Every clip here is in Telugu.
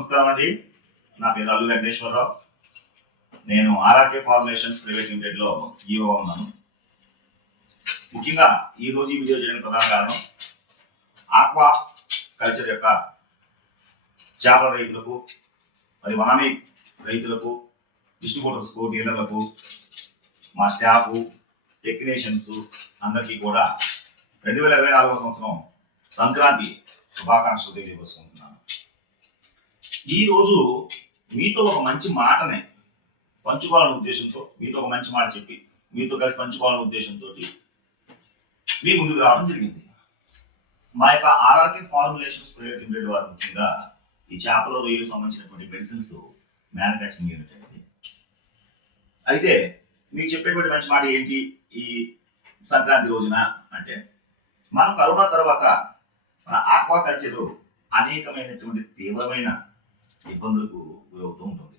నమస్కారం అండి. నా పేరు అల్లు వెంకటేశ్వరరావు. నేను ఆర్ఆర్కే ఫార్ములేషన్స్ ప్రైవేట్ లిమిటెడ్లో సీఈఓగా ఉన్నాను. ముఖ్యంగా ఈరోజు ఈ వీడియో చేయడానికి ప్రధాన కారణం ఆక్వా కల్చర్ యొక్క చేపల రైతులకు, మరి వనామీ రైతులకు, డిస్ట్రిబ్యూటర్స్కు, డీలర్లకు, మా స్టాఫ్, టెక్నీషియన్స్ అందరికీ కూడా 2024వ సంవత్సరం సంక్రాంతి శుభాకాంక్షలు తెలియజేసుకుంటున్నాను. ఈరోజు మీతో ఒక మంచి మాటనే పంచుకోవాలనే ఉద్దేశంతో, మీతో ఒక మంచి మాట చెప్పి మీతో కలిసి పంచుకోవాలనే ఉద్దేశంతో మీ ముందుకు రావడం జరిగింది. మా యొక్క ఆర్ఆర్కే ఫార్ములేషన్స్ ప్రైవేట్ లిమిటెడ్ వారు ముఖ్యంగా ఈ చేపల రొయ్యలకు సంబంధించినటువంటి మెడిసిన్స్ మ్యానుఫ్యాక్చరింగ్ యూనిట్ అనేది. అయితే మీకు చెప్పేటువంటి మంచి మాట ఏంటి ఈ సంక్రాంతి రోజున అంటే, మనం కరోనా తర్వాత మన ఆక్వాకల్చర్ అనేకమైనటువంటి తీవ్రమైన ఇబ్బందులకు గురవుతూ ఉంటుంది.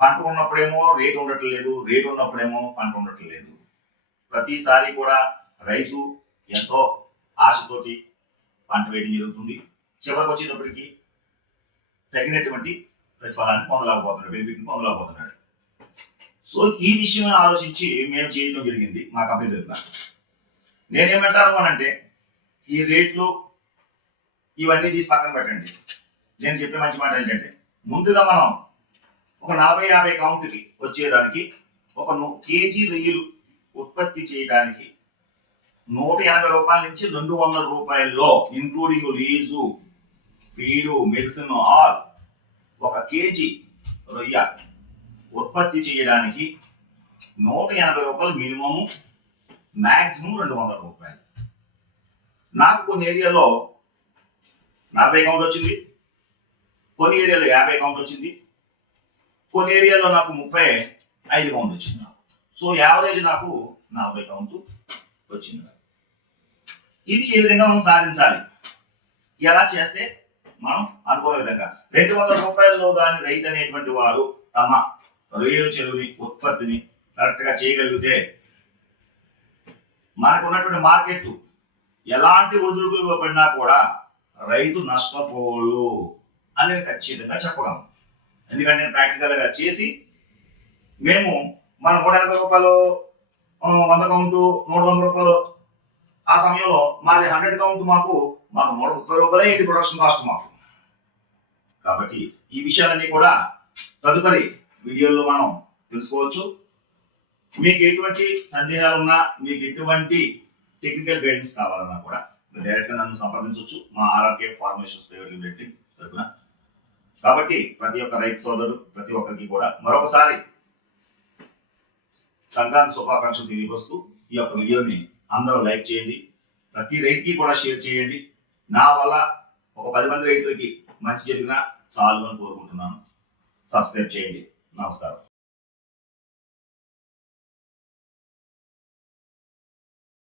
పంట ఉన్నప్పుడేమో రేటు ఉండట్లేదు, రేటు ఉన్నప్పుడేమో పంట ఉండట్లేదు. ప్రతిసారి కూడా రైతు ఎంతో ఆశతోటి పంట వేయడం జరుగుతుంది. చివరికి వచ్చేటప్పటికి తగినటువంటి ప్రతిఫలాన్ని పొందలేకపోతున్నాడు, బెనిఫిట్ని పొందలేకపోతున్నాడు. సో ఈ విషయం ఆలోచించి మేము చేయడం జరిగింది మా కంపెనీ తరఫున. నేనేమంటాను అని అంటే, ఈ రేట్లు ఇవన్నీ తీసి పక్కన పెట్టండి. నేను చెప్పే మంచి మాట ఏంటంటే, ముందుగా మనం ఒక 40-50 కౌంట్కి వచ్చేదానికి ఒక కేజీ రొయ్యలు ఉత్పత్తి చేయడానికి 180 రూపాయల నుంచి 200 రూపాయల్లో including lease, feed, medicine all ఒక కేజీ రొయ్య ఉత్పత్తి చేయడానికి 180 రూపాయలు మినిమము, మ్యాక్సిమం 200 రూపాయలు. నాకు కొన్ని ఏరియాలో 40 కౌంట్ వచ్చింది, కొన్ని ఏరియాలో 50 కౌంట్ వచ్చింది, కొన్ని ఏరియాలో నాకు 35 కౌంట్ వచ్చింది. సో యావరేజ్ నాకు 40 కౌంట్ వచ్చింది. ఇది ఏ విధంగా మనం సాధించాలి, ఎలా చేస్తే మనం అనుకునే విధంగా 200 రూపాయల్లో కానీ రైతు అనేటువంటి వారు తమ రొయ్యల చెరువుని ఉత్పత్తిని కరెక్ట్గా చేయగలిగితే మనకు ఉన్నటువంటి మార్కెట్ ఎలాంటి ఒదురుకులు పడినా కూడా రైతు నష్టపోడు అని నేను ఖచ్చితంగా చెప్పగలను. ఎందుకంటే నేను ప్రాక్టికల్గా చేసి, మేము మన 180 రూపాయలు 100 కౌంటు 190 రూపాయలు ఆ సమయంలో మాది 100 కౌంట్ మాకు 130 రూపాయలే ఇది ప్రొడక్షన్ కాస్ట్ మాకు. కాబట్టి ఈ విషయాలన్నీ కూడా తదుపరి వీడియోలో మనం తెలుసుకోవచ్చు. మీకు ఎటువంటి సందేహాలు ఉన్నా, మీకు ఎటువంటి టెక్నికల్ గైడెన్స్ కావాలన్నా కూడా డైరెక్ట్గా నన్ను సంప్రదించవచ్చు మా ఆర్ఆర్కే ఫార్ములేషన్స్ ప్రైవేట్ లిమిటెడ్ తరఫున. కాబట్టి ప్రతి ఒక్క రైతు సోదరుడు, ప్రతి ఒక్కరికి కూడా మరొకసారి సంక్రాంతి శుభాకాంక్షలు తెలియపరుస్తూ ఈ యొక్క వీడియోని అందరూ లైక్ చేయండి, ప్రతి రైతుకి కూడా షేర్ చేయండి. నా వల్ల ఒక 10 మంది రైతులకి మంచి జరిగినా చాలు అని కోరుకుంటున్నాను. సబ్స్క్రైబ్ చేయండి. నమస్కారం.